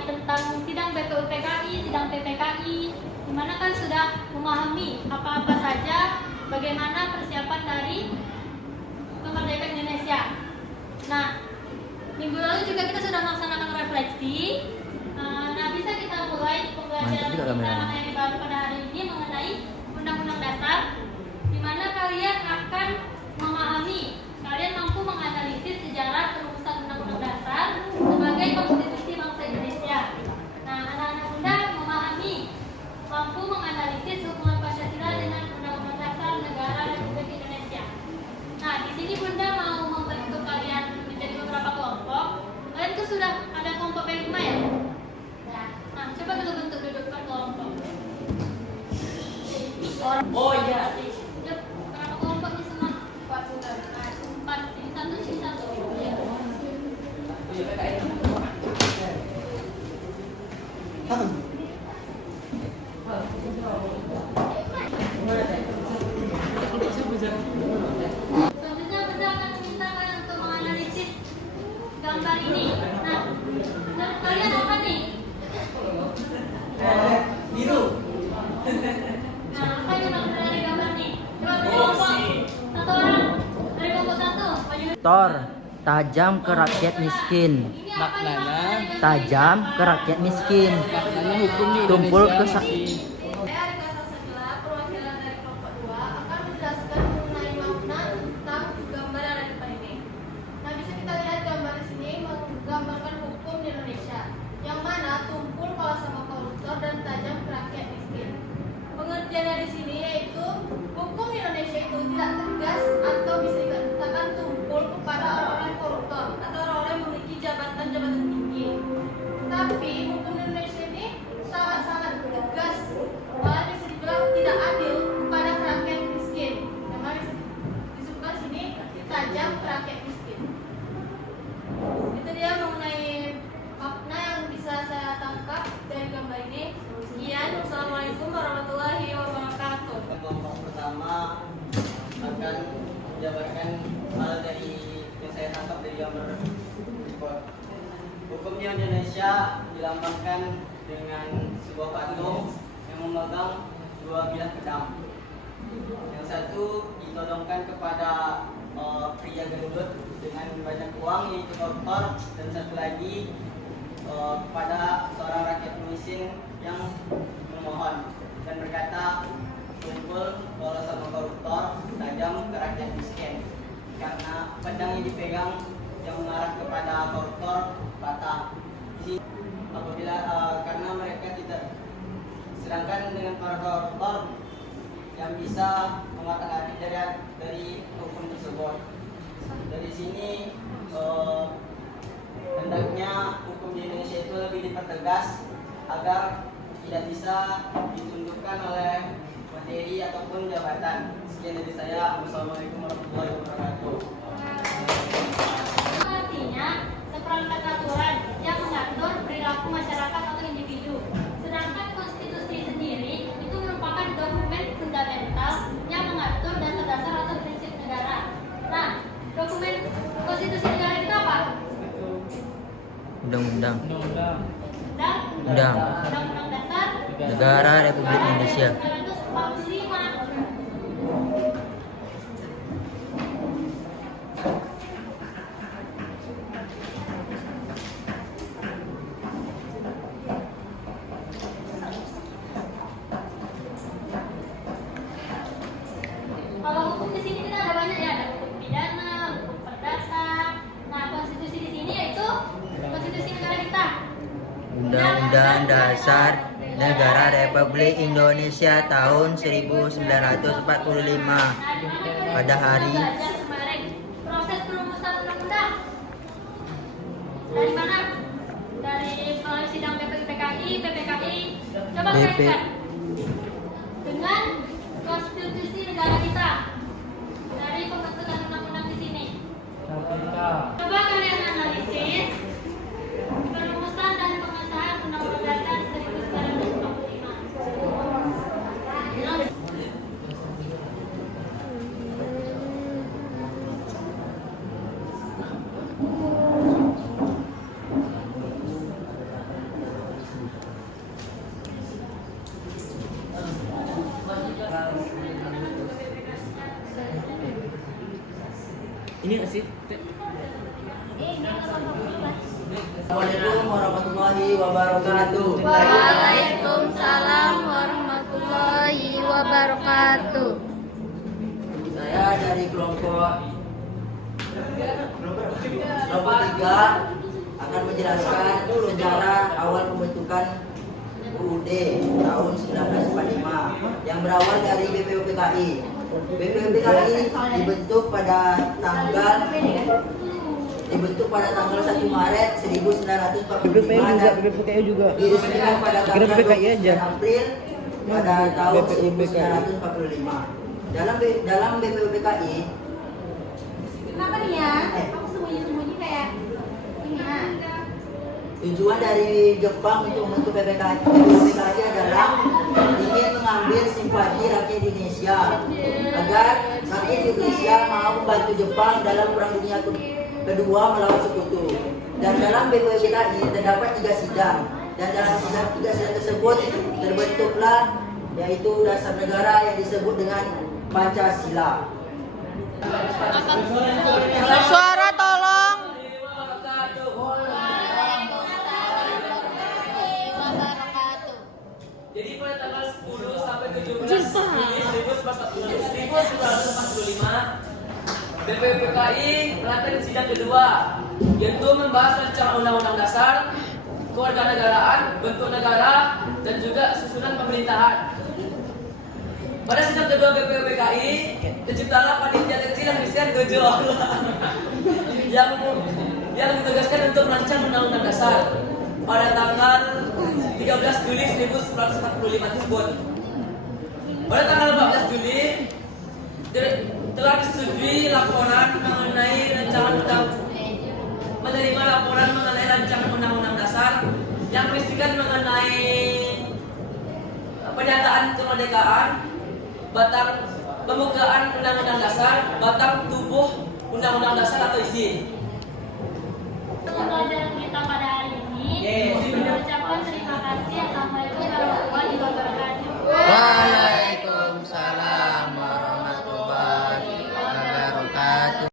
mengenai tentang sidang BPUPKI, sidang PPKI, di mana kan sudah memahami apa-apa saja bagaimana persiapan dari kemerdekaan Indonesia. Nah, minggu lalu juga kita sudah melaksanakan refleksi. Nah, bisa kita mulai pembelajaran kita materi baru pada hari ini mengenai Undang-Undang Dasar, di mana kalian akan memahami, kalian mampu menganalisis sejarah perumusan Undang-Undang Dasar sebagai konstitusi bangsa Indonesia. Nah, anak-anak muda memahami, mampu menganalisis hubungan Pancasila dengan Undang-Undang Dasar Negara Republik Indonesia. Nah, di sini Bunda mau membentuk kalian menjadi beberapa kelompok. Kalian tuh sudah ada kelompok P5 ya? Nah, coba dulu bentuk duduk per kelompok. Oh iya. Berapa kelompok nih semua? 4. Ini satu, ini satu. Iya. Selanjutnya Bunda akan meminta kalian untuk menganalisis gambar ini. Nah, menurut kalian apa nih? Biru. Nah, apa yang maksud dari gambar nih? Coba dari kelompok satu orang. Dari kelompok satu. Maju. Tor, tajam ke rakyat miskin. Ini apa nih maksud dari gambar ini? Tajam ke rakyat miskin. Maknanya hukum di Tumpul Indonesia ke masih Saya Arika Sasagila, perwakilan dari kelompok 2 akan menjelaskan mengenai makna tentang gambar yang ada di depan ini. Nah, bisa kita lihat gambar di sini menggambarkan hukum di Indonesia, yang mana tumpul kalau sama koruptor dan tajam ke rakyat miskin. Pengertiannya di sini yaitu hukum di Indonesia itu tidak tegas atau bisa dikatakan tumpul kepada orang-orang koruptor atau orang-orang yang memiliki jabatan-jabatan tinggi. Tapi hukum di Indonesia ini sangat-sangat tegas, malah bisa dibilang tidak adil kepada rakyat miskin. Yang mana disebutkan sini tajam ke rakyat miskin. Itu dia mengenai makna yang bisa saya tangkap dari gambar ini. Sekian, wassalamualaikum warahmatullahi wabarakatuh. Kelompok pertama akan menjabarkan hal dari yang saya tangkap dari gambar report. Hukum di Indonesia dilambangkan dengan sebuah patung yang memegang dua bilah pedang. Yang satu ditodongkan kepada pria gendut dengan banyak uang yaitu koruptor, dan satu lagi kepada seorang rakyat miskin yang memohon dan berkata, tumpul kalau sama koruptor, tajam ke rakyat miskin. Karena pedang yang dipegang yang mengarah kepada koruptor patah. Di sini apabila karena mereka tidak, sedangkan dengan para koruptor yang bisa mengatasi dari hukum tersebut. Dari sini hendaknya hukum di Indonesia itu lebih dipertegas agar tidak bisa ditundukkan oleh materi ataupun jabatan. Sekian dari saya. Wassalamualaikum warahmatullahi wabarakatuh. Artinya seperangkat aturan yang mengatur perilaku masyarakat atau individu. Sedangkan konstitusi sendiri itu merupakan dokumen fundamental yang mengatur dasar-dasar atau prinsip negara. Nah, dokumen konstitusi negara kita apa? Undang-undang Undang-Undang Dasar Negara Republik Indonesia. 1945. Kalau hukum di sini kita ada banyak ya, ada hukum pidana, hukum perdata. Nah, konstitusi di sini yaitu konstitusi negara kita. Undang-Undang Dasar Negara Republik Indonesia tahun 1945 pada hari kemarin proses perumusan undang-undang dari mana? Dari melalui sidang PPKI. Coba BP. kaitkan dengan konstitusi negara kita dari pembentukan undang-undang di sini. Coba kalian analisis perumusan dan pengesahan Undang-Undang Dasar 1945. Ini nggak sih? Assalamualaikum warahmatullahi wabarakatuh. Waalaikumsalam warahmatullahi wabarakatuh. Saya dari kelompok 3 akan menjelaskan sejarah awal pembentukan UUD tahun 1945 yang berawal dari BPUPKI. BPUPKI dibentuk pada tanggal 1 Maret 1945 dan diresmikan pada tanggal 29 April pada tahun 1945. Dalam BPUPKI, Kenapa nih ya? Aku sembunyi-sembunyi kayak ini ya. tujuan dari Jepang untuk membentuk BPUPKI adalah ingin mengambil simpati rakyat Indonesia agar rakyat Indonesia mau membantu Jepang dalam Perang Dunia Kedua melawan Sekutu. Dan dalam BPUPKI terdapat 3 sidang, dan dalam sidang 3 sidang tersebut terbentuklah yaitu dasar negara yang disebut dengan Pancasila. Suara tolong. Jadi pada tanggal 10 sampai 17 Juli 1945, BPUPKI melakukan sidang kedua, yaitu membahas rancangan undang-undang dasar, kewarganegaraan, bentuk negara, dan juga susunan pemerintahan. Pada sidang kedua BPUPKI, terciptalah panitia kecil yang berisikan 7 orang yang ditugaskan untuk merancang undang-undang dasar pada tanggal 13 Juli 1945 tersebut. Pada tanggal 14 Juli telah disetujui laporan mengenai menerima laporan mengenai rancangan undang-undang dasar yang berisikan mengenai pernyataan kemerdekaan, batang pembukaan undang-undang dasar, batang tubuh undang-undang dasar atau isi.